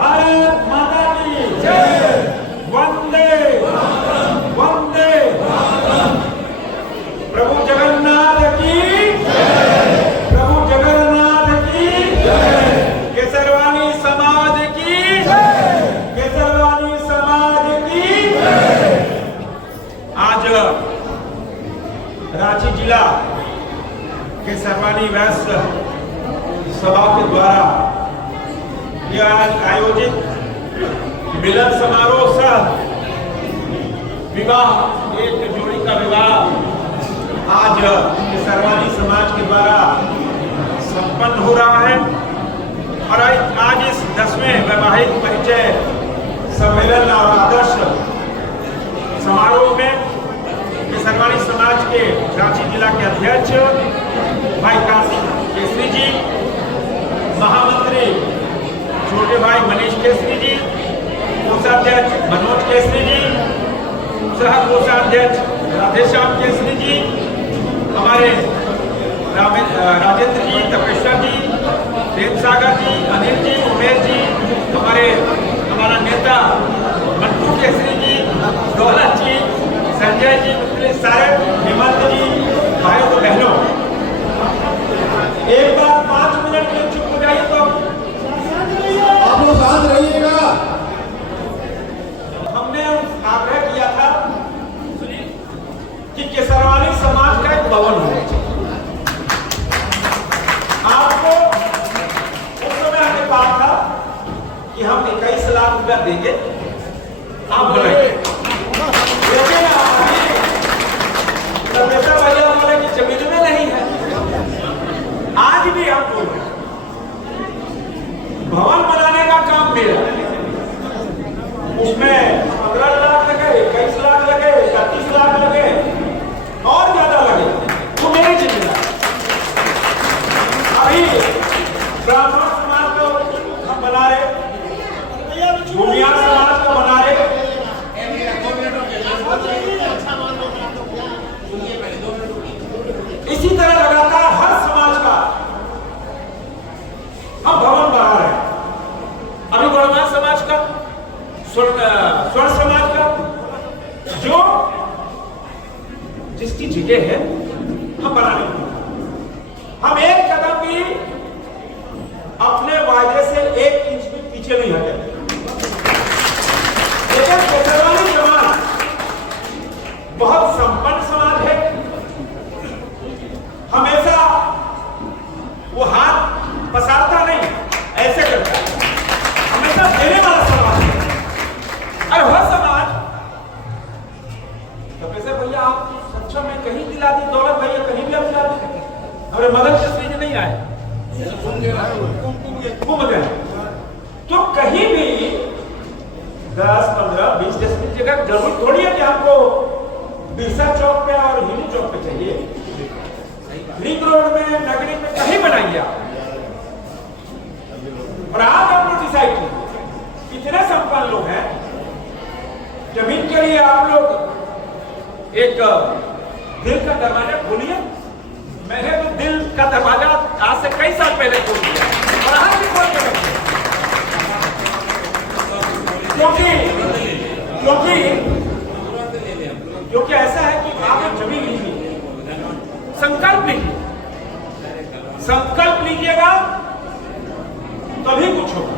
भारत माता की जय। वंदे वंदे प्रभु जगन्नाथ की जय। प्रभु जगन्नाथ की जय। केसरवानी समाज की जय। केसरवानी समाज की जय। आज रांची जिला केसरवानी वैश्य सभा के द्वारा यह आयोजित मिलन समारोह सह विवाह, एक जोड़ी का विवाह आज केसरवानी समाज के द्वारा संपन्न हो रहा है। और आज इस 10वें वैवाहिक परिचय सम्मेलन और आदर्श समारोह में केसरवानी समाज के रांची जिला के अध्यक्ष भाई काशी केसरी जी, महामंत्री छोटे भाई मनीष केसरी जी, कोषाध्यक्ष मनोज केसरी जी, सह कोषाध्यक्ष राधेश्याम केसरी जी, हमारे राजेंद्र जी, तपेश्वर जी, देवसागर जी, अनिल जी, उमेश जी, हमारा नेता मंटू केसरी जी, दौलत जी, संजय जी, सारे हेमंत जी, भाइयों और बहनों, एक बार 5 मिनट में चुप हो जाइए तो आप लोग शांत रहिएगा। हमने आग्रह किया था कि केसरवानी समाज का एक भवन होना चाहिए। आपको उस समय हमने कहा था कि हम 21 लाख रुपया देंगे, आप बनाइए। लेकिन भैया बोले कि जमीन में नहीं है। आज भी हम बोल रहे हैं भवन बनाने का काम मेरा, उसमें 15 लाख लगे, 21 लाख लगे, 31 लाख लगे और ज्यादा लगे तो मेरी जिम्मेदारी। अभी ब्राह्मण समाज को हम बना रहे, भूमिया समाज को बना रहे, इसी तरह लगातार हर समाज का हम भवन बना रहे हैं। अभी गौड़वा समाज का, स्वर्ण समाज का, जो जिसकी जगह है हम बनाने हम एक कदम भी अपने वायदे से 1 इंच भी पीछे नहीं हटे। लेकिन केसरवानी समाज बहुत संपन्न समाज है, हमेशा वो हाथ पसारता नहीं, ऐसे करता है, हमेशा देने वाला समाज है। और वह समाज तो कैसे भैया आप सक्षम में कहीं दिला दी, दौलत भैया कहीं भी आप दिला दी, अरे मदन केसरी जी नहीं आए, घूम गए तो कहीं भी 10, 15, 20 की जगह जरूर थोड़ी है कि आपको बिरसा चौक पे और हिंदू चौक पे चाहिए। रिंग रोड में, नगरी में कहीं बनाइए आप। और आज आप लोग डिसाइड कीजिए, इतने संपन्न लोग हैं, जमीन के लिए आप लोग एक दिल का दरवाजा खोलिए। मैंने तो दिल का दरवाजा आज से कई साल पहले खोल दिया और आज भी खोल के रखिए, क्योंकि ऐसा है कि आप जमीन लीजिए, संकल्प लीजिएगा तभी कुछ होगा।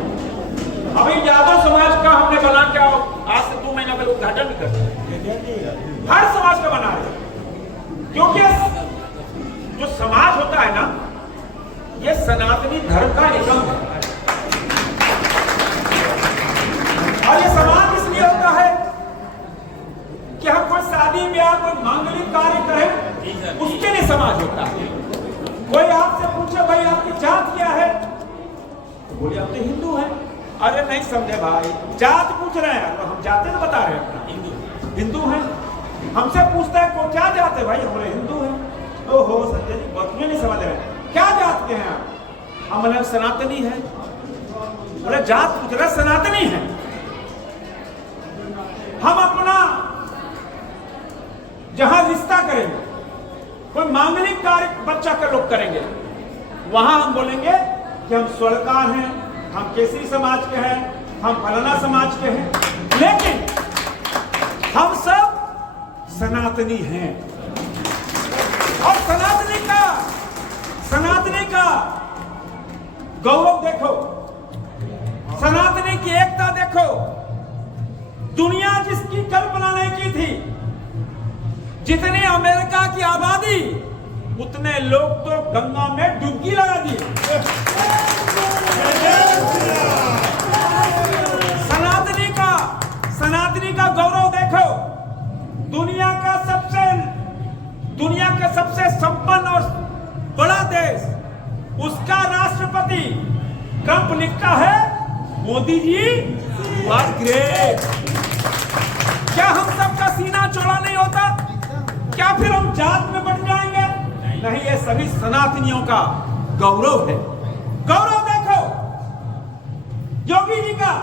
अभी यादव समाज का हमने बना के आज से 2 महीना पहले उद्घाटन भी कर दिया, हर समाज का बना रहे, क्योंकि जो समाज होता है ना, ये सनातनी धर्म का निगम है। और ये समाज इसलिए होता है कि हम कोई शादी ब्याह, कोई मांगलिक कार्य करें, उसके लिए समाज होता है। कोई आपसे पूछे भाई आपकी जात क्या है, तो बोले आप तो हिंदू हैं। अरे नहीं समझे भाई, जात पूछ रहे हैं तो हम जाते तो बता रहे हैं अपना हिंदू हैं। हमसे पूछता है को क्या जात है, भाई हमारे हिंदू हैं। ओहो संजय जी बात नहीं समझ रहे, क्या जात के हैं आप? हम बोले सनातनी है। बोले जात पूछ रहे, सनातनी है। हम अपना जहां रिश्ता करेंगे, कोई मांगलिक कार्य बच्चा का लोग करेंगे, वहां हम बोलेंगे कि हम स्वर्णकार हैं, हम केसरी समाज के हैं, हम फलाना समाज के हैं, लेकिन हम सब सनातनी हैं। और सनातनी का गौरव देखो, सनातनी की एकता देखो। दुनिया जिसकी कल्पना नहीं की थी, जितनी अमेरिका की आबादी उतने लोग तो गंगा में डुबकी लगा दी। सनातनी का गौरव देखो। दुनिया का सबसे संपन्न और बड़ा देश, उसका राष्ट्रपति ट्रंप लिखता है, Modi ji you are great. क्या हम सबका सीना चौड़ा नहीं होता? क्या फिर हम जात में बंट जाएंगे? नहीं, ये सभी सनातनियों का गौरव है। गौरव देखो योगी जी का,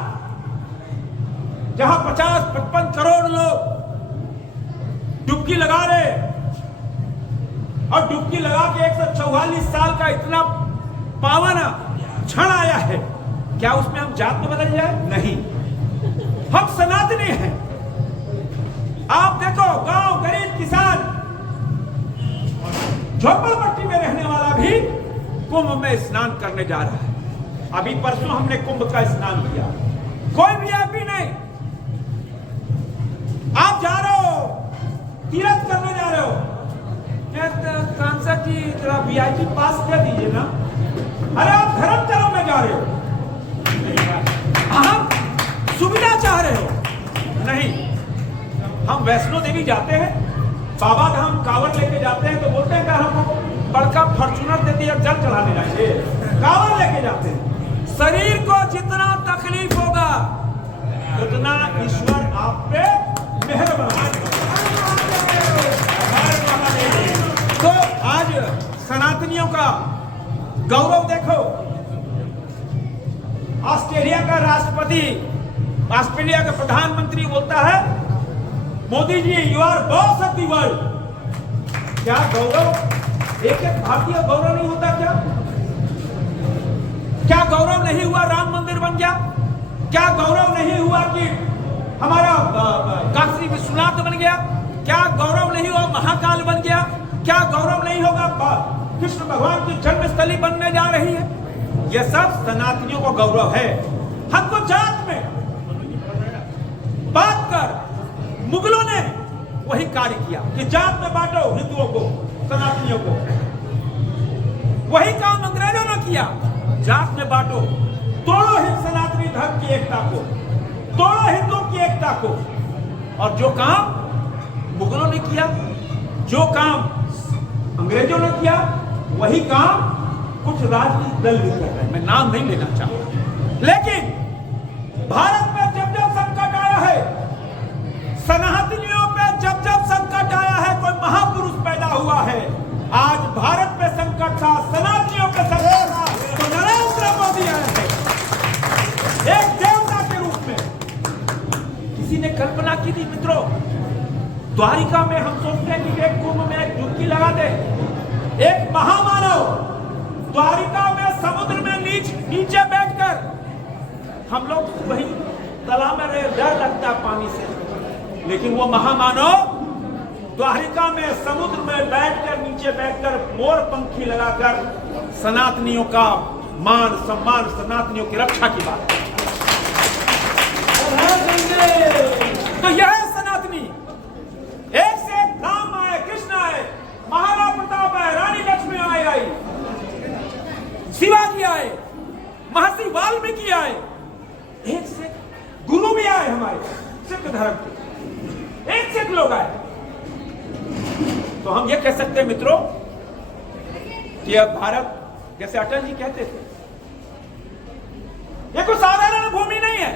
जहां 50-55 करोड़ लोग डुबकी लगा रहे, और डुबकी लगा के 144 साल का इतना पावन क्षण आया है, क्या उसमें हम जात में बदल जाए? नहीं, हम सनातनी हैं। आप देखो, गांव गरीब किसान, झोपड़पट्टी में रहने वाला भी कुंभ में स्नान करने जा रहा है। अभी परसों हमने कुंभ का स्नान किया, कोई वीआईपी नहीं। आप जा रहे हो, तीर्थ करने जा रहे हो, सांसद जी जरा वीआईपी पास दे दीजिए ना। अरे आप धर्म में जा रहे हो, हम सुविधा चाह रहे हो। नहीं, हम वैष्णो देवी जाते हैं, बाबा धाम कांवर लेके जाते हैं, तो बोलते हैं कि हमको बड़का फॉर्च्यूनर दे दिया, जल चढ़ाने जाएंगे। कांवर लेके जाते हैं। शरीर को जितना तकलीफ होगा उतना ईश्वर आप पे मेहरबान। तो आज सनातनियों का गौरव देखो। ऑस्ट्रेलिया का राष्ट्रपति, ऑस्ट्रेलिया का प्रधानमंत्री बोलता है, Modi ji you are boss of the world. क्या गौरव एक भारतीय गौरव नहीं होता? क्या गौरव नहीं हुआ राम मंदिर बन गया? क्या गौरव नहीं हुआ कि हमारा काशी विश्वनाथ बन गया? क्या गौरव नहीं हुआ महाकाल बन गया? क्या गौरव नहीं होगा कृष्ण भगवान की जन्मस्थली बनने जा रही है? यह सब सनातनियों को गौरव है। हमको जात में बात कर मुगलों ने वही कार्य किया कि जात में बांटो हिंदुओं को, सनातनियों को। वही काम अंग्रेजों ने किया, जात में बांटो, तोड़ो सनातनी धर्म की एकता को, तोड़ो हिंदुओं की एकता को। और जो काम मुगलों ने किया, जो काम अंग्रेजों ने किया, वही काम कुछ राजनीतिक दल भी कर रहे हैं। मैं नाम नहीं लेना चाहता, लेकिन भारत में जब जब संकट आया है, सनातनियों पे जब जब संकट आया है, कोई महापुरुष पैदा हुआ है। आज भारत पे संकट था, सनातनियों पे संकट था, तो नरेंद्र मोदी आए हैं एक देवता के रूप में। किसी ने कल्पना की थी मित्रों, द्वारिका में हम सोचते हैं कि एक कुंभ में एक डुबकी लगा दे, एक महामानव द्वारिका में समुद्र में नीचे बैठकर, हम लोग वही तालाब में डर लगता पानी से, लेकिन वो महामानव द्वारिका में समुद्र में बैठकर, नीचे बैठकर मोर पंखी लगाकर सनातनियों का मान सम्मान, सनातनियों की रक्षा की बात है। तो यह है सनातनी। एक से एक राम आए, कृष्ण आए, महाराणा प्रताप आए, रानी लक्ष्मी आई, शिवाजी आए, महर्षि वाल्मीकि आए, एक से गुरु भी आए हमारे सिख धर्म के, एक से एक लोग आए। तो हम ये कह सकते हैं मित्रों कि अब भारत, जैसे अटल जी कहते थे, ये कोई साधारण भूमि नहीं है,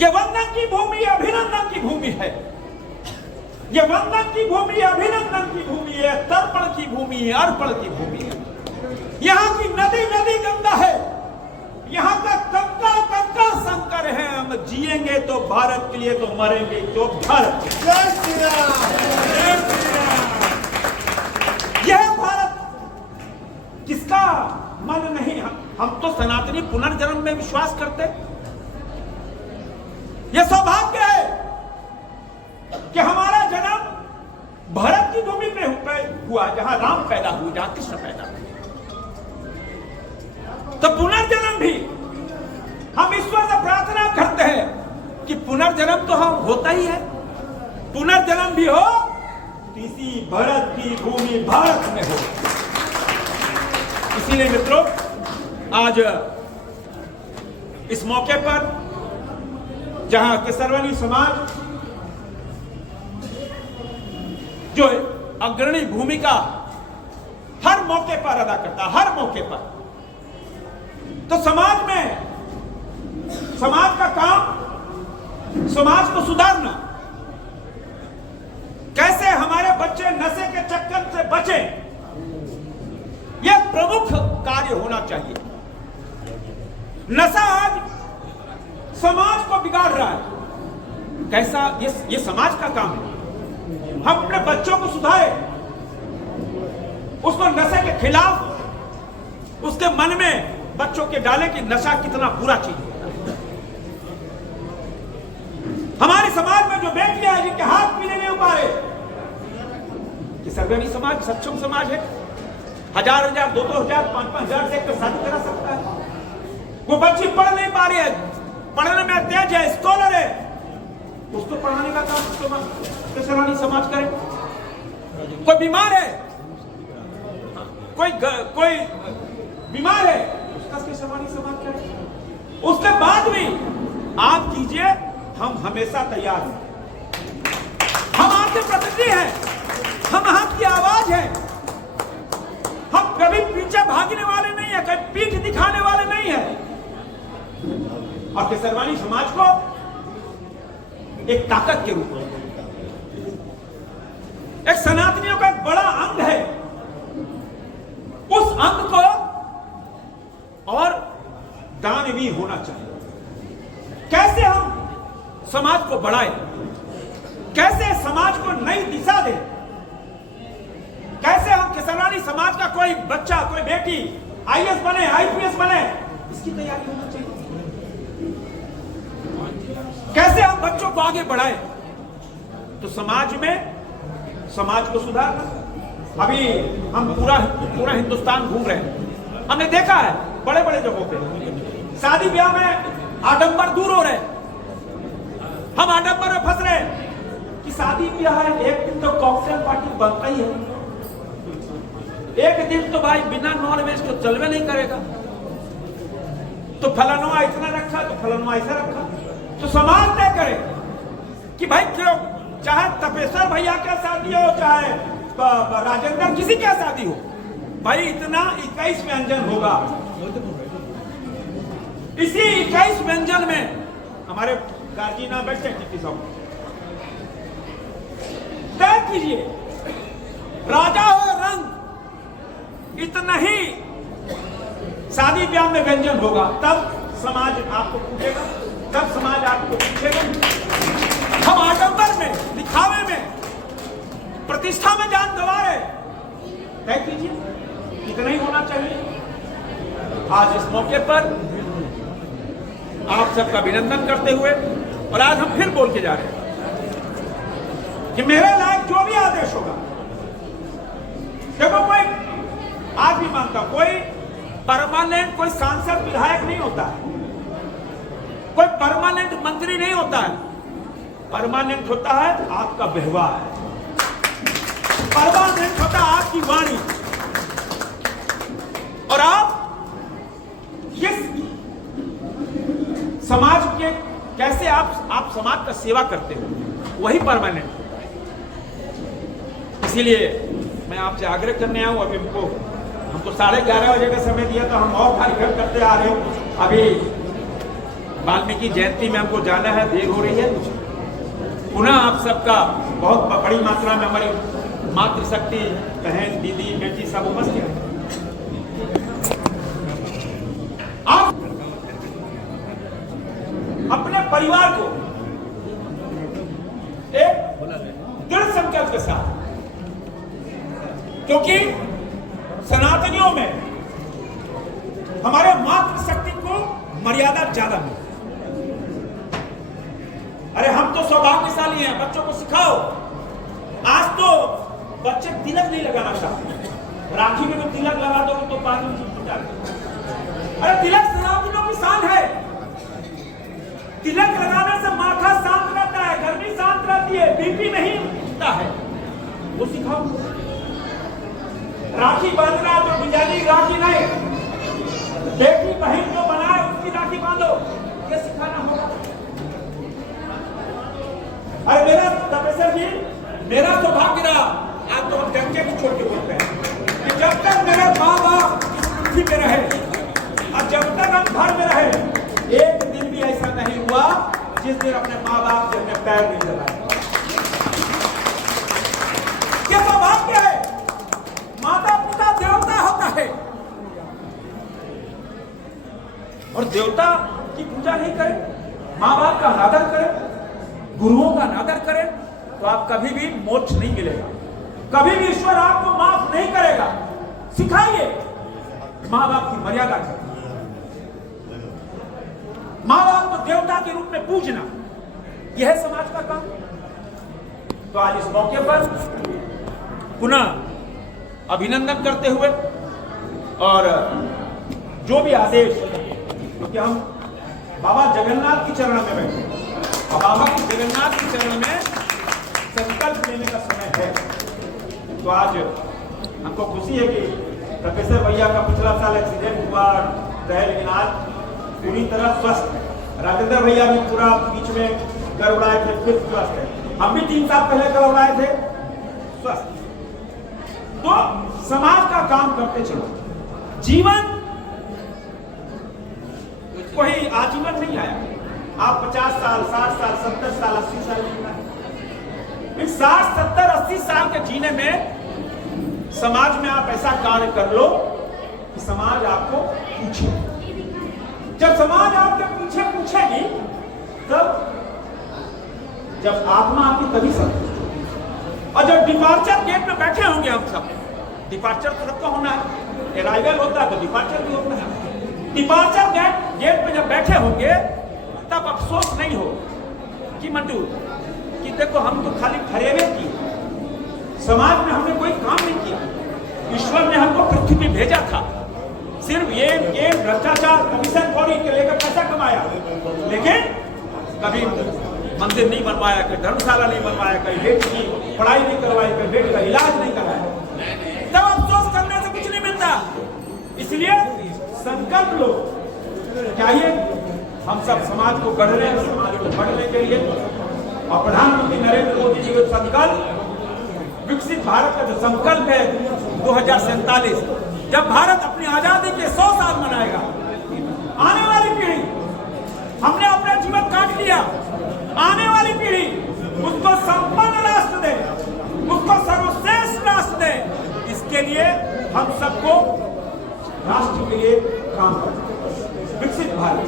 ये वंदन की भूमि, अभिनंदन की भूमि है। ये वंदन की भूमि, अभिनंदन की भूमि है, तर्पण की भूमि है, अर्पण की भूमि है। यहाँ की नदी नदी गंगा है, यहाँ का कंका कंका शंकर है। हम जिएंगे तो भारत के लिए, तो मरेंगे तो भारत। जय श्री राम। यह भारत किसका मन नहीं? हम तो सनातनी पुनर्जन्म में विश्वास करते, यह सौभाग्य है कि हमारा जन्म भारत की भूमि पे हुआ, जहां राम पैदा हुए, जहां कृष्ण पैदा हुए। तो पुनर्जन्म भी हम ईश्वर से प्रार्थना करते हैं कि पुनर्जन्म तो हम होता ही है, पुनर्जन्म भी हो तो इसी भारत की भूमि भारत में हो। इसीलिए मित्रों, आज इस मौके पर जहां केसरवानी समाज जो अग्रणी भूमिका हर मौके पर अदा करता, हर मौके पर, तो समाज में, समाज का काम, समाज को सुधारना, कैसे हमारे बच्चे नशे के चक्कर से बचे, यह प्रमुख कार्य होना चाहिए। नशा आज समाज को बिगाड़ रहा है, कैसा ये समाज का काम है। हम अपने बच्चों को सुधारे, उसको नशे के खिलाफ उसके मन में बच्चों के डाले कि नशा कितना बुरा चीज है। हमारे समाज में जो बेटियां हैं जिनके हाथ पीने नहीं पा रहे, कि सर्वनी समाज सक्षम समाज है, 1000 2,000 5,000 से एक शादी करा सकता है। वो बच्ची पढ़ नहीं पा रही है, पढ़ने में तेज है, स्कॉलर है, उसको पढ़ाने का काम केसरवानी समाज करे। कोई बीमार है, कोई बीमार है, उसका केसरवानी समाज करे। उसके बाद भी आप कीजिए, हम हमेशा तैयार हैं। हम आपके प्रतिनिधि हैं, हम आपकी आवाज है। हम कभी पीछे भागने वाले नहीं है, कभी पीठ दिखाने वाले नहीं है। और केसरवानी समाज को एक ताकत के रूप में, एक सनातनियों का एक बड़ा अंग है, उस अंग को और दानवीर होना चाहिए। कैसे हम समाज को बढ़ाएं, कैसे समाज को नई दिशा दें, कैसे हम केसरवानी समाज का कोई बच्चा, कोई बेटी आईएएस बने, आईपीएस बने, इसकी तैयारी होना चाहिए। कैसे हम बच्चों को आगे बढ़ाएं, तो समाज में, समाज को सुधारना। अभी हम पूरा हिंदुस्तान घूम रहे हैं, हमने देखा है बड़े बड़े जगहों पे शादी ब्याह में आडंबर दूर हो रहे, हम आडंबर में फंस रहे कि शादी ब्याह है, एक दिन तो कॉकटेल पार्टी बनता ही है, एक दिन तो भाई बिना नॉनवेज को चलवे नहीं करेगा, तो फलाना इतना रखा, तो फलाना ऐसा रखा। तो समाज तय करे कि भाई क्यों, चाहे तपेश्वर भैया का शादी हो, चाहे राजेंद्र किसी का शादी हो, भाई इतना 21 व्यंजन होगा। इसी 21 व्यंजन में हमारे गार्जी ना बैठे तय कीजिए, राजा हो रंग, इतना ही शादी ब्याह में व्यंजन होगा, तब समाज आपको पूछेगा, तब समाज आपको पूछेगा। हम आडंबर में, दिखावे में, प्रतिष्ठा में जान गंवा रहे, तय कीजिए, इतना ही होना चाहिए। आज इस मौके पर आप सबका अभिनंदन करते हुए, और आज हम फिर बोल के जा रहे हैं कि मेरे लायक जो भी आदेश होगा, देखो कोई आज भी मानता, कोई परमानेंट, कोई सांसद विधायक नहीं होता है, कोई परमानेंट मंत्री नहीं होता है, परमानेंट होता है आपका व्यवहार, परमानेंट होता है आपकी वाणी, और आप किस समाज के, कैसे आप समाज का सेवा करते हो, वही परमानेंट होता है। इसीलिए मैं आपसे आग्रह करने आऊं, अभी हमको 11:30 बजे का समय दिया, तो हम और कार्यक्रम करते आ रहे हैं। अभी वाल्मीकि जयंती में हमको जाना है, देर हो रही है। पुनः आप सबका बहुत बड़ी मात्रा में हमारी मातृशक्ति बहन, दीदी, बेटी सब उपस्थित है। आप अपने परिवार को एक दृढ़ संकल्प के साथ, क्योंकि सनातनियों में हमारे मातृशक्ति को मर्यादा ज्यादा मिली, अरे हम तो सौभाग्यशाली हैं, बच्चों को सिखाओ। आज तो बच्चे तिलक नहीं लगाना चाहते। राखी में तो तिलक लगा दो तो बाद में चिपचिपा दो। अरे तिलक सनातनियों की शान है। तिलक लगाने से माथा शांत रहता है, गर्मी शांत रहती है, बीपी नहीं उठता है। वो सिखाओ। राखी बांधना तो डिजाइनिंग राखी नहीं, बेटी बहन को बनाए उसकी राखी बांधो, ये सिखाना होगा। अरे मेरा प्रोफेसर जी, मेरा सौभाग्य रहा, आज तो हम डंके भी छोड़ के बोलते हैं कि जब तक मेरे माँ बाप पृथ्वी में रहे और जब तक हम घर में रहे, एक दिन भी ऐसा नहीं हुआ जिस दिन अपने माँ बाप से अपने पैर नहीं लगाए। क्या सौभाग्य है। माता पिता देवता होता है और देवता की पूजा नहीं करें, माँ बाप का अनादर करें, गुरुओं का अनादर करें, तो आप कभी भी मोक्ष नहीं मिलेगा, कभी भी ईश्वर आपको माफ नहीं करेगा। सिखाइए माँ बाप की मर्यादा करें, माँ बाप को देवता के रूप में पूजना, यह है समाज का काम। तो आज इस मौके पर पुनः अभिनंदन करते हुए और जो भी आदेश, क्योंकि हम बाबा जगन्नाथ की चरण में बैठे, बाबा की जगन्नाथ के चरण में संकल्प लेने का समय है। तो आज हमको खुशी है कि प्रोफेसर भैया का पिछला साल एक्सीडेंट हुआ रहे, लेकिन आज पूरी तरह स्वस्थ है। राजेंद्र भैया भी पूरा बीच में गड़बड़ाए थे, फिर स्वस्थ है। हम भी 3 साल पहले गड़बड़ाए थे, स्वस्थ। तो समाज का काम करते चलो। जीवन कोई आजीवन नहीं आया। आप 50 साल, 60 साल, 70 साल, 80 साल जीना है। 60, 70, 80 साल के जीने में समाज में आप ऐसा कार्य कर लो कि समाज आपको पूछे। जब समाज आपके पीछे पूछेगी, तब जब आत्मा आपकी तभी संतुष्ट होगी। और जब डिपार्चर गेट में बैठे होंगे हम सब, डिपार्चर तो सबका होना है, अराइवल होता है तो डिपार्चर भी होता है। डिपार्चर गेट पे जब बैठे होंगे, तब अफसोस नहीं हो कि मंटू कि देखो हम तो खाली फरेवे किए, समाज में हमने कोई काम नहीं किया। ईश्वर ने हमको पृथ्वी पे भेजा था, सिर्फ ये भ्रष्टाचार, कमीशन खोरी के लेकर पैसा कमाया, लेकिन कभी मंदिर नहीं बनवाया, कहीं धर्मशाला नहीं बनवाया, कहीं बेटी की पढ़ाई नहीं करवाई, कहीं बेटी का इलाज नहीं करवाया। तब अफसोस करने से कुछ नहीं मिलता। इसलिए संकल्प लो। चाहिए हम सब समाज को गढ़ रहे हैं, समाज को बढ़ने के लिए। और प्रधानमंत्री नरेंद्र मोदी जी का संकल्प, विकसित भारत का जो संकल्प है 2047, जब भारत अपनी आजादी के 100 साल मनाएगा, आने वाली पीढ़ी, हमने अपना जीवन काट लिया, आने वाली पीढ़ी उसको संपन्न राष्ट्र दे, उसको सर्वश्रेष्ठ राष्ट्र दे। इसके लिए हम सबको राष्ट्र के लिए काम करना। विकसित भारत,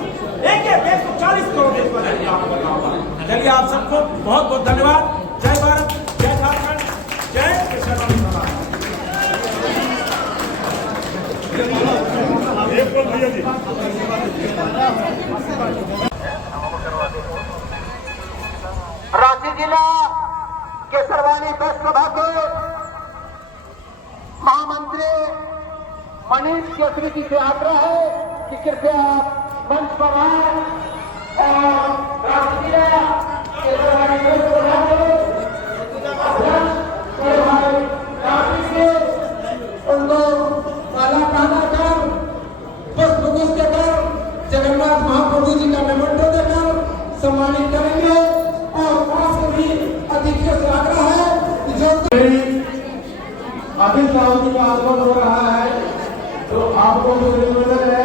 एक 140 करोड़ देशवासी काम करना होगा। चलिए आप सबको बहुत बहुत धन्यवाद। जय भारत, जय झारखंड, जय किसान समाज। रांची जिला केसरवानी बेस्ट सभा के महामंत्री मनीष केसरी जी से आग्रह है कि कृपया मंच पर आए और रांची जिला केसरवानी बेस्ट सभा के उनको माला पहना कर, पुष्प गुच्छ देकर, जगन्नाथ महाप्रभु जी का मेमोंटो देकर सम्मानित करेंगे। और आपसे भी अतिथियों से आग्रह है कि जो आदिल साहब जी का आगमन हो रहा है, तो आपको जो निवेदन है,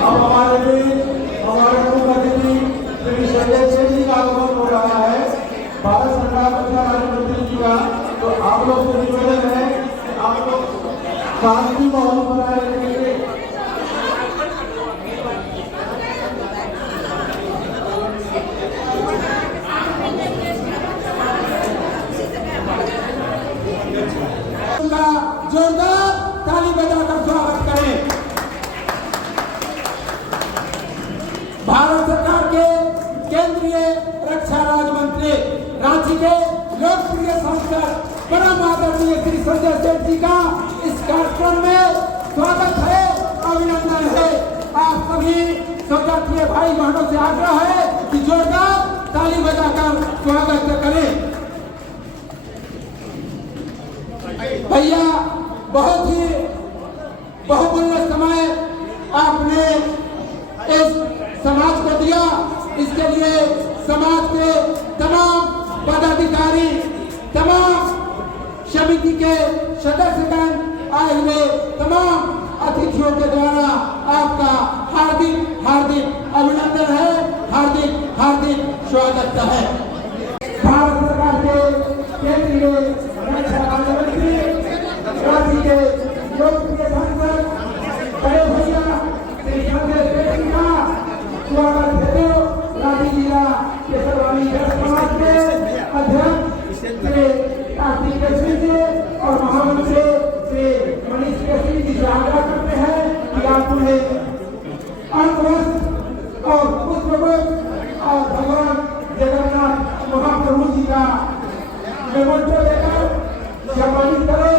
अब हमारे मुख्य अतिथि श्री संजय सिंह जी का आगमन हो रहा है, भारत सरकार रक्षा राज्य मंत्री जी का। तो आप लोग से निवेदन है कि आप लोग शांति माहौल बनाए रखेंगे। जोरदार ताली बजाकर स्वागत करें। रांची के लोकप्रिय सांसद परम आदरणीय श्री संजय सेठ जी का इस कार्यक्रम में स्वागत है, अभिनंदन है। आप सभी सौजातीय भाई बहनों से आग्रह है कि जोरदार ताली बजाकर स्वागत करें। भैया बहुत ही बहुमूल्य समय आपने इस समाज को दिया, इसके लिए समाज के तमाम पदाधिकारी, तमाम समिति के सदस्यगण, आए हुए तमाम अतिथियों के द्वारा आपका हार्दिक हार्दिक अभिनंदन है, हार्दिक हार्दिक स्वागत है। भारत सरकार के केंद्रीय रक्षा राज्य मंत्री, रांची के लोकप्रिय सांसद बड़े भैया श्री संजय सेठ जी का स्वागत है। रांची जिला के सर्वानी समाज के अध्यक्ष श्री कार्तिक केसरी जी और महामंत्री श्री मनीष केसरी जी से आग्रह करते हैं कि आप उन्हें अंतवस्त्र और पुष्पगुच्छ और भगवान जगन्नाथ महाप्रभु जी का मेमोंटो देकर सम्मानित करें।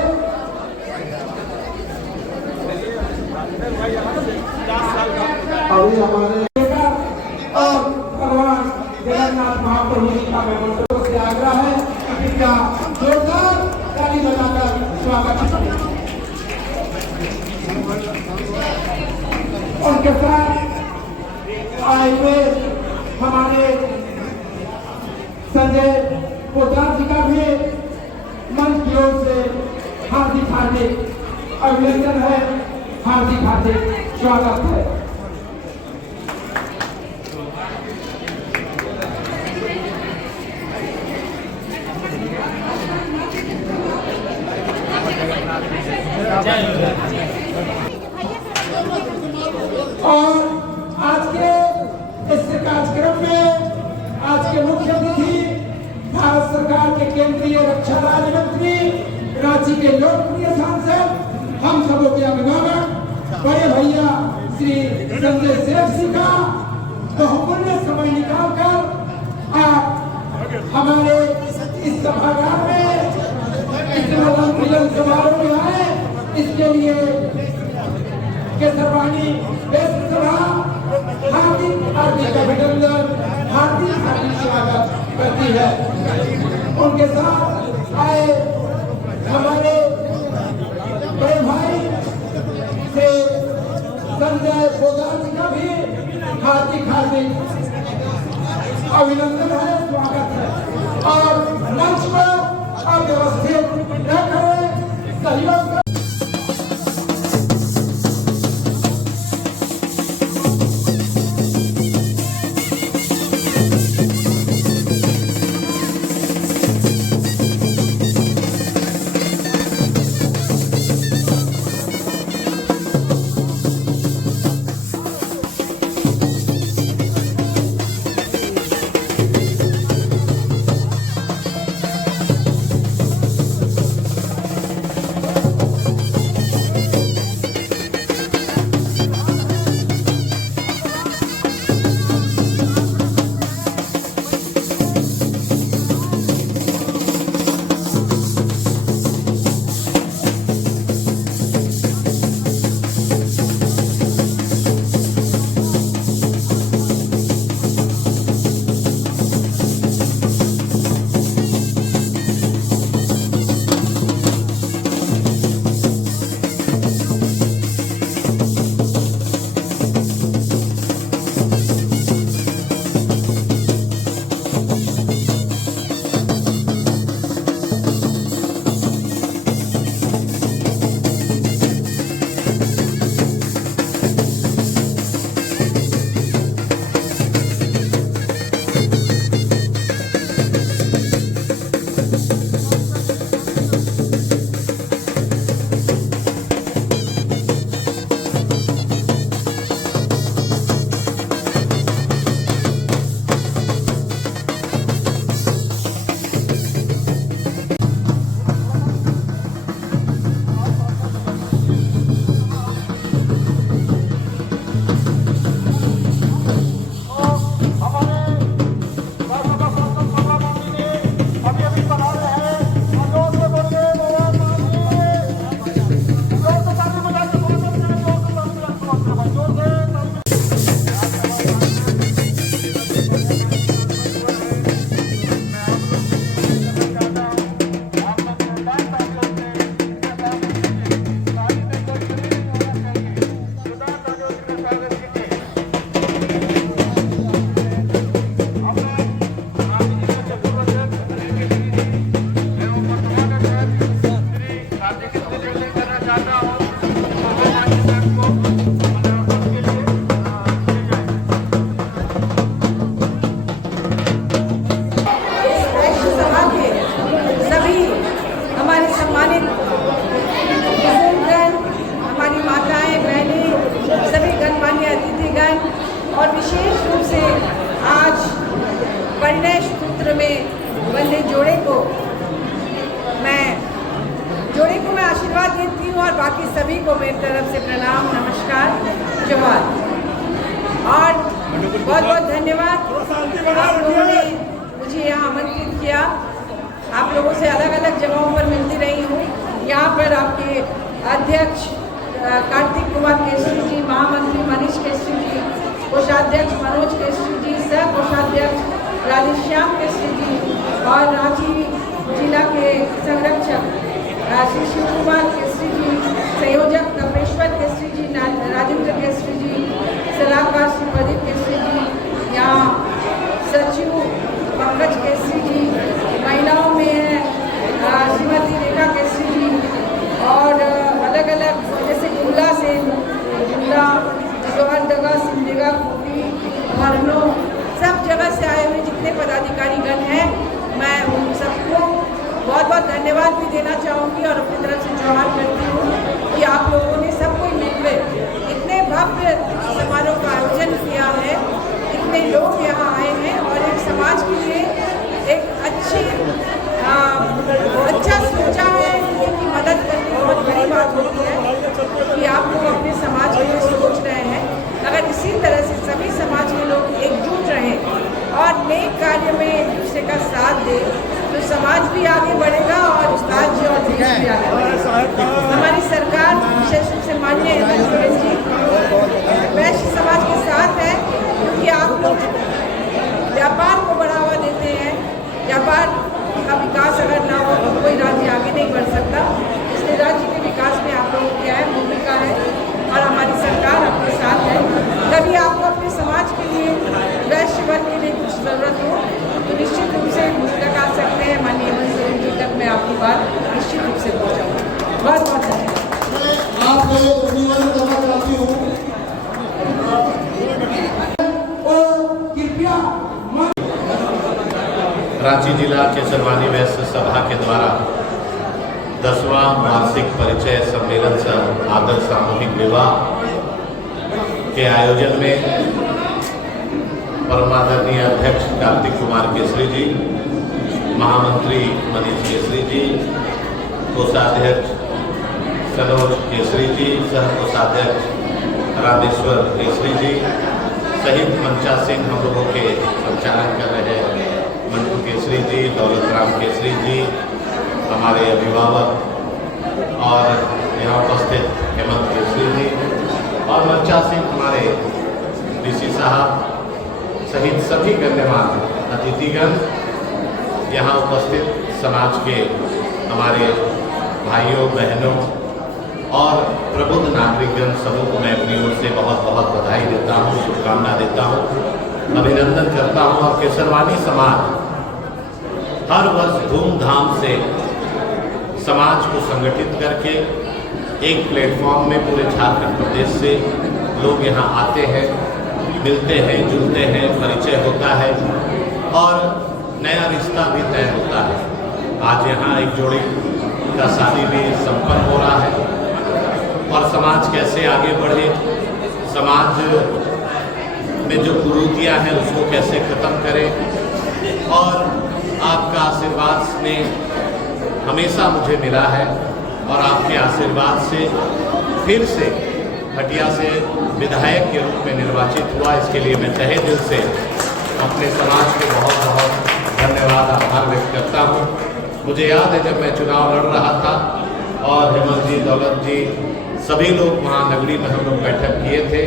अभी हमारे और भगवान जगन्नाथ महाप्रभु जी का मेमोंटो से आग्रह है कि इनका जोरदार ताली बजाकर स्वागत करें। उनके साथ आए हुए हमारे संजय पोद्दार जी का भी मंच की ओर से हार्दिक हार्दिक अभिनंदन है, हार्दिक हार्दिक स्वागत है। और आज के इस कार्यक्रम में आज के मुख्य अतिथि भारत सरकार के केंद्रीय रक्षा राज्य मंत्री, रांची के लोकप्रिय सांसद, हम सबों के अभिभावक बड़े भैया श्री संजय सेठ जी का बहुमूल्य समय निकालकर आप हमारे इस सभागार में इस मिलन समारोह में आए, इसके लिए केसरवानी बेस्ट सभा हार्दिक हार्दिक अभिनंदन, हार्दिक हार्दिक स्वागत करती है। उनके साथ आए हमारे बड़े भाई से संजय पोद्दार जी का भी हार्दिक हार्दिक अभिनंदन है, स्वागत है। और मंच को अव्यवस्थित न करें, सहयोग जोहार। और बहुत बहुत धन्यवाद आप लोगों ने मुझे यहाँ आमंत्रित किया। आप लोगों से अलग अलग जगहों पर मिलती रही हूँ। यहाँ पर आपके अध्यक्ष कार्तिक कुमार केसरी जी, महामंत्री मनीष केसरी जी, कोषाध्यक्ष मनोज केसरी जी, सह कोषाध्यक्ष राधेश्याम केसरी जी और रांची जिला के संरक्षक श्री शिव कुमार केसरी जी, संयोजक तपेश्वर केसरी जी, राजेंद्र केसरी जी, सलाहकार श्री प्रदीप केसरी जी, यहाँ सचिव पंकज केसरी जी, महिलाओं में श्रीमती रेखा केसरी जी और अलग अलग जैसे गुल्ला से गुल्ला जोहरदगा, सिमडेगा, खूंटी, भरनो, सब जगह से आए हुए जितने पदाधिकारीगण हैं, मैं उन सबको बहुत बहुत धन्यवाद भी देना चाहूँगी और अपनी तरफ से जोहार करती हूँ कि आप लोगों ने सब कोई मिलकर इतने भव्य समारोह का आयोजन किया है, इतने लोग यहाँ आए हैं और एक समाज के लिए एक अच्छा सोचा है कि मदद करनी बहुत बड़ी बात होती है कि आप लोग अपने समाज के लिए सोच रहे हैं। अगर इसी तरह से सभी समाज के लोग एकजुट रहें और नेक कार्य में एक दूसरे का साथ दें तो समाज भी आगे बढ़ेगा और राज्य और देश भी आगे बढ़ेगा। हमारी सरकार विशेष रूप से माननीय हेमंत सोरेन जी वैश्य समाज के साथ है क्योंकि आप लोग व्यापार को बढ़ावा देते हैं। व्यापार का विकास अगर ना हो तो कोई राज्य आगे नहीं बढ़ सकता। इसलिए राज्य के विकास में आप लोगों की अहम भूमिका है और हमारी सरकार आपके साथ है। कभी आपको अपने समाज के लिए वैश्य वर्ग के लिए कुछ ज़रूरत हो तो निश्चित रूप से मुझ तक आ सकते हैं। माननीय हेमंत सोरेन जी तक मैं आपकी बात निश्चित रूप से पहुँचाऊँगी। बहुत बहुत धन्यवाद। आपसे निवेदन करना चाहती हूँ कृपया रांची जिला केसरवानी वैश्य सभा के द्वारा 10वां वार्षिक परिचय सम्मेलन सह आदर्श सामूहिक विवाह के आयोजन में परमादरणीय अध्यक्ष कार्तिक कुमार केसरी जी, महामंत्री मनीष केसरी जी, कोषाध्यक्ष सनोज केसरी जी, सह कोषाध्यक्ष राधेश्वर केसरी जी सहित मंचासीन हम लोगों के संचालन कर रहे मंटू केसरी जी, दौलत राम केसरी जी, हमारे अभिभावक और यहाँ उपस्थित हेमंत केसरी जी और मंचासीन हमारे डीसी साहब सहित सभी गण्यमान्य अतिथिगण, यहाँ उपस्थित समाज के हमारे भाइयों बहनों और प्रबुद्ध नागरिकगण सबों को मैं अपनी ओर से बहुत बहुत बधाई देता हूँ, शुभकामना देता हूँ, अभिनंदन करता हूँ। और केसरवानी समाज हर वर्ष धूमधाम से समाज को संगठित करके एक प्लेटफॉर्म में पूरे झारखंड प्रदेश से लोग यहाँ आते हैं, मिलते हैं, जुलते हैं, परिचय होता है और नया रिश्ता भी तय होता है। आज यहाँ एक जोड़ी का शादी भी संपन्न हो रहा है और समाज कैसे आगे बढ़े, समाज में जो कुरीतियाँ हैं उसको कैसे ख़त्म करें और आपका आशीर्वाद ने हमेशा मुझे मिला है और आपके आशीर्वाद से फिर से हटिया से विधायक के रूप में निर्वाचित हुआ। इसके लिए मैं तहे दिल से अपने समाज के बहुत बहुत धन्यवाद आभार व्यक्त करता हूँ। मुझे याद है जब मैं चुनाव लड़ रहा था और हेमंत जी, दौलत जी, सभी लोग वहाँ नगरी में हम लोग बैठक किए थे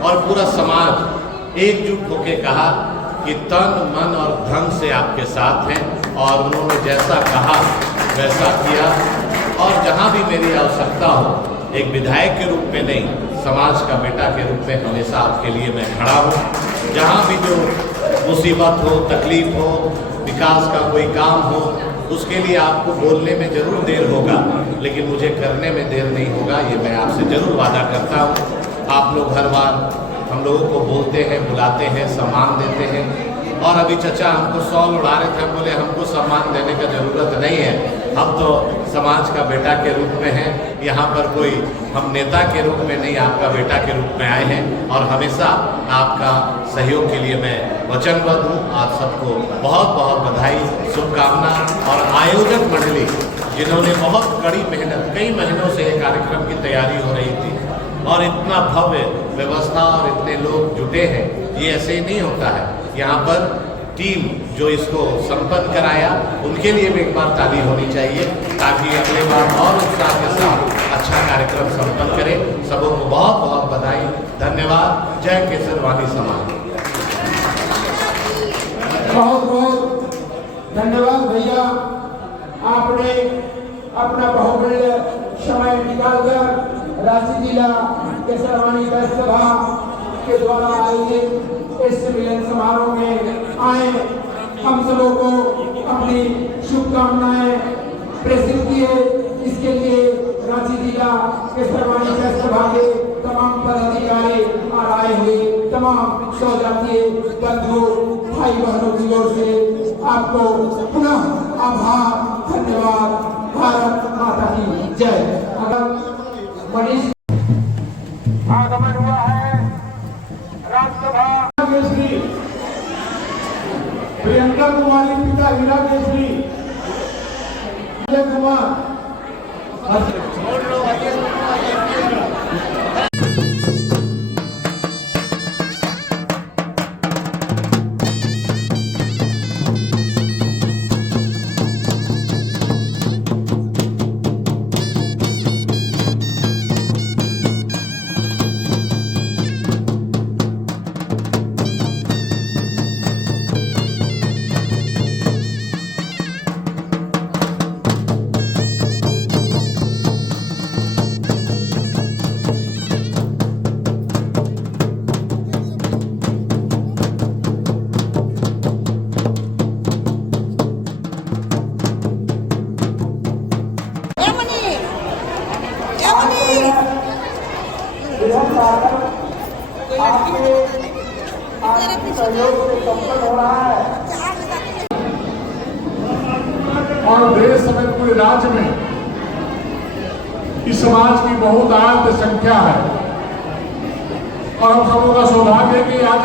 और पूरा समाज एकजुट होकर कहा कि तन मन और धन से आपके साथ हैं और उन्होंने जैसा कहा वैसा किया और जहाँ भी मेरी आवश्यकता हो एक विधायक के रूप में नहीं, समाज का बेटा के रूप में हमेशा आपके लिए मैं खड़ा हूँ। जहाँ भी जो मुसीबत हो, तकलीफ हो, विकास का कोई काम हो, उसके लिए आपको बोलने में ज़रूर देर होगा लेकिन मुझे करने में देर नहीं होगा, ये मैं आपसे ज़रूर वादा करता हूँ। आप लोग हर बार हम लोगों को बोलते हैं, बुलाते हैं, सम्मान देते हैं और अभी चचा हमको शॉल उड़ा रहे थे, हम बोले हमको सम्मान देने का ज़रूरत नहीं है, हम तो समाज का बेटा के रूप में हैं, यहाँ पर कोई हम नेता के रूप में नहीं, आपका बेटा के रूप में आए हैं और हमेशा आपका सहयोग के लिए मैं वचनबद्ध हूँ। आप सबको बहुत बहुत बधाई, शुभकामना और आयोजक मंडली जिन्होंने बहुत कड़ी मेहनत, कई महीनों से ये कार्यक्रम की तैयारी हो रही थी और इतना भव्य व्यवस्था और इतने लोग जुटे हैं, ये ऐसे ही नहीं होता है। यहाँ पर टीम जो इसको संपन्न कराया, उनके लिए भी एक बार ताली होनी चाहिए, ताकि अगले बार और उत्साह के साथ अच्छा कार्यक्रम संपन्न करें। सबों को बहुत बहुत बधाई, धन्यवाद। जय केसरवानी समाज। बहुत बहुत धन्यवाद भैया, आपने अपना बहुमूल्य समय निकालकर रांची जिला केसरवानी दस्त सभा के द्वारा आयोजित इस मिलन समारोह में आए, हम सबों को अपनी शुभकामनाएं प्रेषित किए। इसके लिए रांची जिला केसरवानी दस्त सभा के तमाम पदाधिकारी और आए हुए तमाम सौजातीय बंधु भाई बहनों की ओर से आपको पुनः आभार, धन्यवाद। भारत माता की जय। अगर मनीष आगमन हुआ है राज्यसभा केसरी प्रियंका कुमारी, पिता हीरा केसरी, अजय कुमार। सहयोग से संपन्न हो रहा है और देश समेत पूरे राज्य में इस समाज की बहुत आयत संख्या है और हम सबों का सौभाग्य है कि आज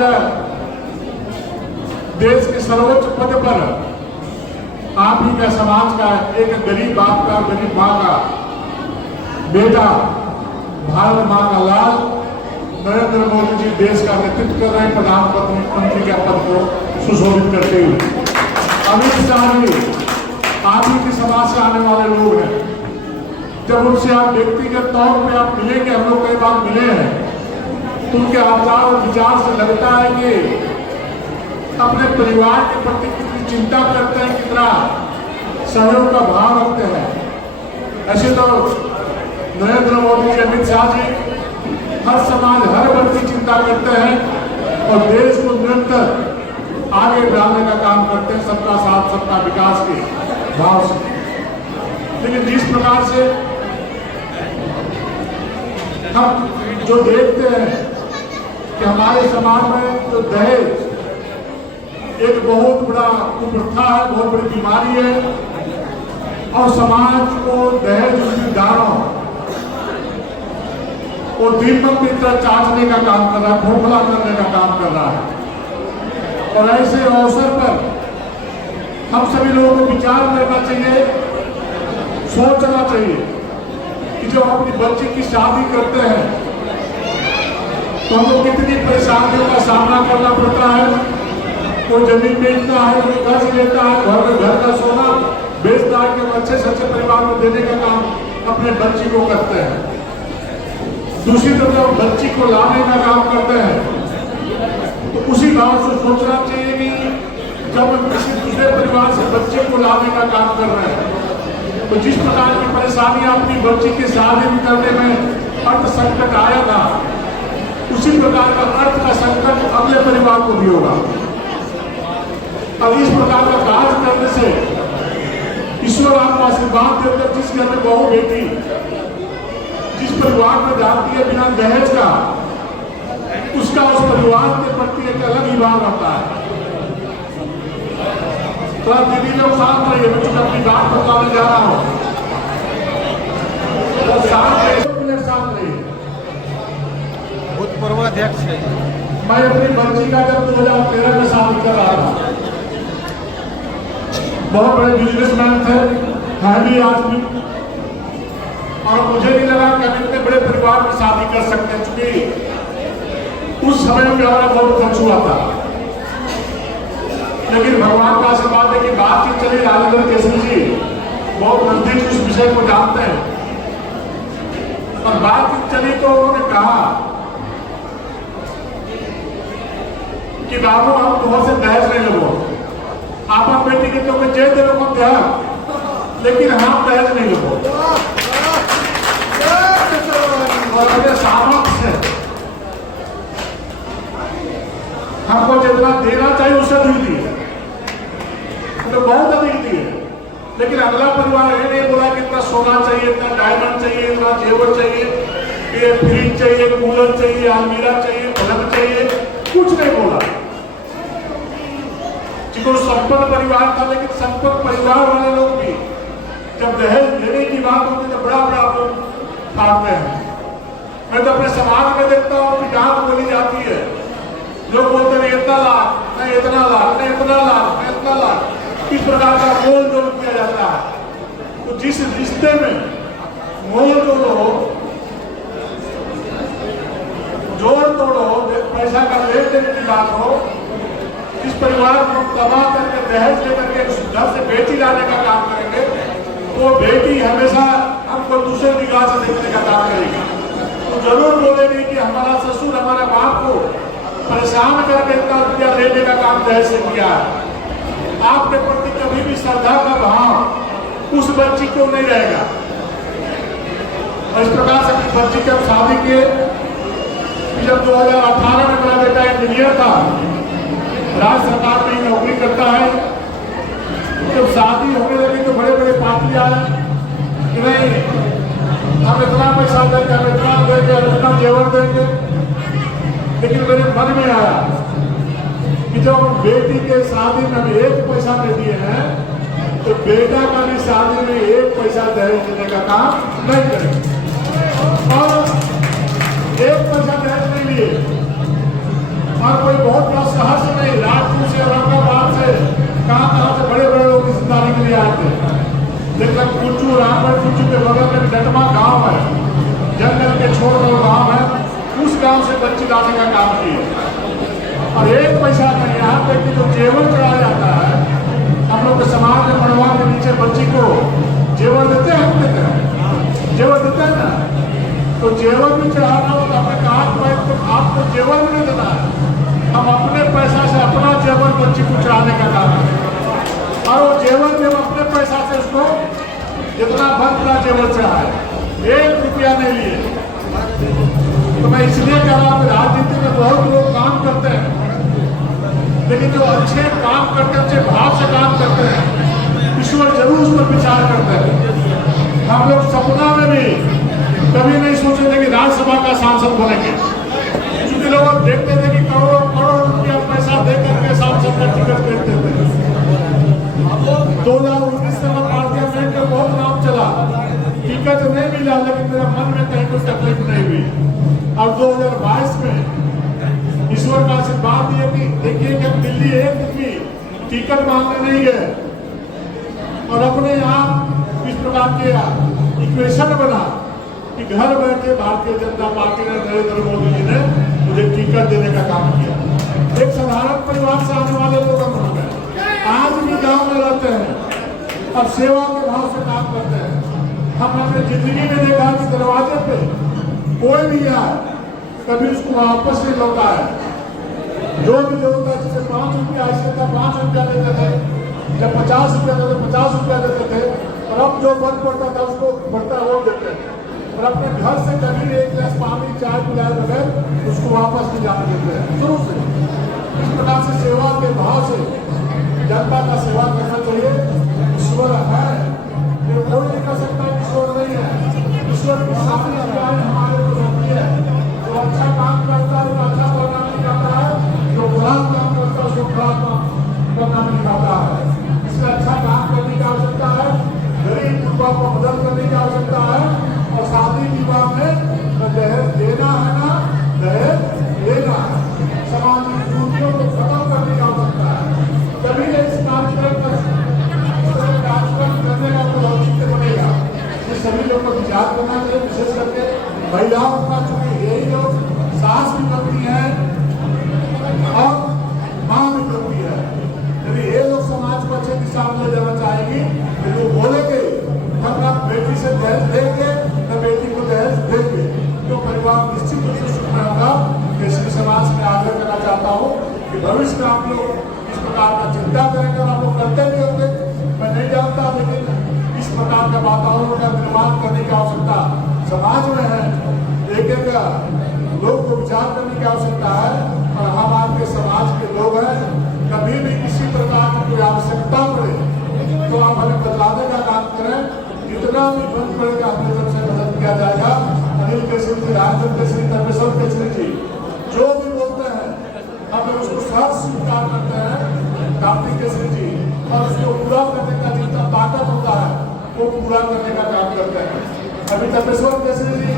देश के सर्वोच्च पद पर आप ही का समाज का एक गरीब बाप का, गरीब माँ का बेटा, भारत माँ का लाल नरेंद्र मोदी जी देश का नेतृत्व कर रहे हैं, प्रधानमंत्री के पद को सुशोभित करते हुए। अमित शाह जी आप ही के समाज से आने वाले लोग हैं। जब उनसे आप व्यक्तिगत तौर पे आप मिलेंगे, हम लोग कई बार मिले हैं, तो उनके आचार और विचार से लगता है कि अपने परिवार के प्रति कितनी चिंता करते हैं, कितना सहयोग का भाव रखते हैं। ऐसे तो नरेंद्र मोदी जी, अमित शाह जी हर समाज, हर वर्ग की चिंता करते हैं और देश को निरंतर आगे बढ़ाने का काम करते हैं, सबका साथ सबका विकास के भाव से। लेकिन जिस प्रकार से हम जो देखते हैं कि हमारे समाज में जो दहेज एक बहुत बड़ा कुप्रथा है, बहुत बड़ी बीमारी है और समाज को दहेज दानों और दीपक की तरह चाटने का काम कर रहा है, खोखला करने का काम कर रहा है। और ऐसे अवसर पर हम सभी लोगों को विचार करना चाहिए, सोचना चाहिए कि जब अपनी बच्ची की शादी करते हैं तो हमको कितनी परेशानियों का सामना करना पड़ता है। कोई जमीन बेचता है, कोई कर्ज लेता है, घर का सोना बेचता है कि अच्छे से अच्छे परिवार में देने का काम अपने बच्ची को करते हैं। दूसरी तरफ बच्ची को लाने का काम करते हैं तो उसी भाव से सोचना चाहिए कि जब हम किसी दूसरे परिवार से बच्चे को लाने का काम कर रहे हैं तो जिस प्रकार की परेशानियां अपनी बच्ची की शादी करने में अर्थ संकट आया था, उसी प्रकार का अर्थ का संकट अगले परिवार को भी होगा। अब इस प्रकार का कार्य करने से ईश्वर आपको आशीर्वाद देकर जिस घर में बहू बेटी, जिस परिवार में जाती है बिना दहेज का, उसका उस परिवार के प्रति एक अलग ही भाव रहता है। थोड़ा दीदी लोग शांत रहिए, मैं तुझे अपनी बात बताने जा रहा हूँ। शांत रहिए। भूतपूर्व अध्यक्ष मैं अपनी बच्ची का जब 2013 में शादी कर रहा था, बहुत बड़े बिजनेसमैन थे, हैवी आदमी, और मुझे नहीं लगा कि हम इतने बड़े परिवार में शादी कर सकते हैं, चूंकि उस समय में हमारा बहुत खर्च हुआ था। लेकिन भगवान का आशीर्वाद है कि बातचीत चली। राजेंद्र केसरी जी बहुत नजदीक उस विषय को जानते हैं, और बातचीत चली तो उन्होंने कहा कि बाबू हम तुम से दहेज नहीं लगो, आपन बेटी के तो जे दे लो दे, लेकिन हम दहेज नहीं लगो। और अपने सामर्थ्य से हमको जितना देना चाहिए उससे अधिक दिए, तो बहुत अधिक दिए। लेकिन अगला परिवार ये नहीं बोला कि इतना सोना चाहिए, इतना डायमंड चाहिए, इतना जेवर चाहिए, ये फ्रिज चाहिए, कूलर चाहिए, अलमीरा चाहिए, पलंग चाहिए, कुछ नहीं बोला। जो संपन्न परिवार था, लेकिन संपन्न परिवार वाले लोग भी जब दहेज देने की बात होती है तो बड़ा बड़ा लोग फाड़ते हैं। मैं तो अपने समाज में देखता हूँ कि डांट बोली जाती है, लोग बोलते हैं इतना लाख, नहीं इतना लाख, नहीं इतना लाख, नहीं इतना लाख, इस प्रकार का मोल जोड़ किया जाता है। तो जिस रिश्ते में मोल जोड़ो, जोड़ तोड़ो, पैसा का लेन देन की बात हो, इस परिवार को तबाह करके दहेज लेकर के घर से बेटी लाने का काम करेंगे, तो बेटी हमेशा हमको दूसरे निगाह से देखने का काम करेगी। तो जरूर बोलेगी कि हमारा ससुर हमारे बाप को परेशान करके इतना रुपया लेने का काम दहेज से किया है। आपके प्रति कभी भी श्रद्धा का भाव उस बच्ची को नहीं रहेगा। और इस प्रकार से अपनी बच्ची की हम शादी किए। जब 2018 में मेरा बेटा इंजीनियर था, राज्य सरकार में ही नौकरी करता है, जब शादी होने लगी तो बड़े बड़े पार्टी आए कि नहीं हम इतना पैसा देंगे, हम इतना देंगे, हम इतना जेवर देंगे। लेकिन मेरे मन में आया कि जब बेटी के शादी में हम 1 पैसा दे दिए हैं, तो बेटा का भी शादी में 1 पैसा दहेज देने का काम नहीं करेंगे। और 1 पैसा दहेज नहीं लिए, और कोई बहुत बड़ा शहर से नहीं, राजपुर से, औरंगाबाद से, कहाँ से बड़े बड़े लोग रिश्तेदारी के लिए आए थे। लेकिन कुंचू, रामगढ़ कुंचू के बगल में डटमा गांव है, जंगल के छोड़ दो गांव है, उस गांव से बच्ची लाने का काम किए। और 1 पैसा नहीं, यहाँ तक कि जो जेवर चढ़ाया जाता है, हम लोग के समाज में मड़वा के नीचे बच्ची को जेवर देते हैं, जेवर देते हैं ना, तो जेवर भी चढ़ाना हो तो अपने काट पाए तो आपको जेवर भी नहीं देना है। हम अपने पैसा से अपना जेवर बच्ची को चढ़ाने का काम है, और वो जेवर जब अपने पैसा से उसको जितना बनता जेवर चढ़ाए, 1 रुपया नहीं लिए। तो मैं इसलिए कह रहा हूँ राजनीति में बहुत लोग काम करते हैं, लेकिन जो अच्छे काम करते हैं, अच्छे भाव से काम करते हैं, ईश्वर जरूर उस पर विचार करते हैं। हम लोग सपना में भी कभी नहीं सोचे थे कि राज्यसभा का सांसद बनेंगे, क्योंकि लोग देखते थे कि करोड़ों करोड़ रुपया पैसा देकर के सांसद का टिकट देते थे। 2019 में पार्लियामेंट का बहुत नाम चला, टिकट नहीं मिला, लेकिन मेरे मन में कहीं कोई तकलीफ नहीं हुई। और 2022 में ईश्वर का आशीर्वाद दिया कि देखिए कि हम दिल्ली एक भी टिकट मांगने नहीं गए, और अपने यहाँ इस प्रकार के इक्वेशन बना कि घर बैठे भारतीय जनता पार्टी ने, नरेंद्र मोदी जी ने मुझे टिकट देने का काम किया। एक साधारण परिवार से आने वाले लोग हम हो गए, आज भी गांव में रहते हैं और सेवा के भाव से काम करते हैं। हम अपने जिंदगी में देखा कि दरवाजे पे कोई भी आए, कभी उसको वापस नहीं लौटा है। जो भी लोग जिसे 5 रुपया ऐसे था 5 रुपया देते थे, जब 50 रुपया देते 50 रुपया देते थे, और अब जो बन पड़ता था उसको बढ़ता वो देते थे। और अपने घर से कभी 1 गिलास पानी चाय पिलाए बगैर उसको वापस नहीं जाने देते हैं शुरू से। इस प्रकार से सेवा के भाव से जनता का सेवा करना चाहिए। ईश्वर है, ये कोई नहीं कर सकता, ईश्वर नहीं है। ईश्वर की सामने हमारे को रोकती है। जो अच्छा काम करता है तो अच्छा परिणाम निकालता है, जो बुरा काम करता है उसको बुरा परिणाम निकालता है। इसलिए अच्छा काम करने की आवश्यकता है, गरीब युवा को मदद करने की आवश्यकता है, और शादी विवाह में दहेज देना है ना दहेज लेना है। समाज की त्रुटियों को खत्म करने की आवश्यकता है। तभी इस कार्यक्रम का महिलाओं का चूंकि यही लोग सास भी बनती है और माँ भी बनती है, यदि ये लोग समाज को अच्छे दिशा में ले जाना चाहेगी तो वो बोलेंगे न बेटी से दहेज देंगे न बेटी को दहेज देंगे, तो परिवार निश्चित रूप से सुख में होगा। इसलिए समाज में आग्रह करना चाहता हूँ कि भविष्य में आप लोग इस प्रकार का चिंता करेंगे और आप लोग करते भी होंगे, मैं नहीं जानता, लेकिन इस प्रकार का वातावरण का निर्माण करने की आवश्यकता समाज में है। एक एक लोग को विचार करने की आवश्यकता है और हम आपके समाज के लोग हैं, कभी भी किसी प्रकार की कोई आवश्यकता पड़े तो आप हमें बदलाने का काम करें, जितना भी बन पड़ेगा अपनी तरफ से मदद किया जाएगा। अनिल केसरी जी, राजन केसरी, परमेश्वर केसरी जी जो भी बोलते हैं हम लोग उसको सहर्ष स्वीकार करते हैं, कार्तिक केसरी जी, और उसको पूरा करने का जितना ताकत होता है वो पूरा करने का काम करते हैं। अभी परमेश्वर केसरी जी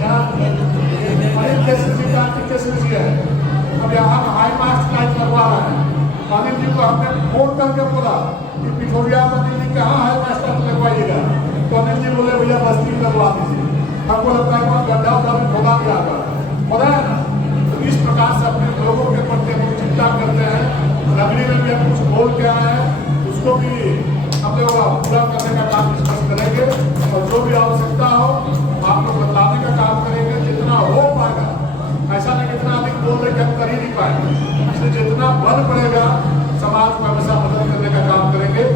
यहाँ अनिल केसरी जी, कार्तिक केसरी जी है, अब यहाँ हाई मार्क्स टाइप करवा रहे हैं। अनिल जी को हमने फोन करके बोला कि पिठोरिया मंदिर जी कहाँ है मास्टर लगवाइएगा, तो अनिल जी बोले भैया बस्ती में लगवा दीजिए, हमको लगता है गड्ढा उड्ढा भी खोदा गया था, पता है ना। तो इस प्रकार से अपने लोगों के प्रति हम चिंता करते हैं। नगरी में भी हम कुछ बोल के आए हैं, उसको भी हम लोग पूरा करने का काम डिस्कस करेंगे और जो भी आवश्यकता हो आप लोग बदलाने का काम करेंगे जितना हो पाएगा। ऐसा नहीं कितना अधिक बोल रहे कि हम कर ही नहीं पाएंगे, इसलिए जितना बल पड़ेगा समाज को हमेशा मदद करने का काम करेंगे।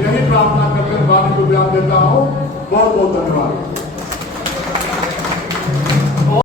यही प्रार्थना करके वाणी को बयान देता हूँ। बहुत बहुत धन्यवाद।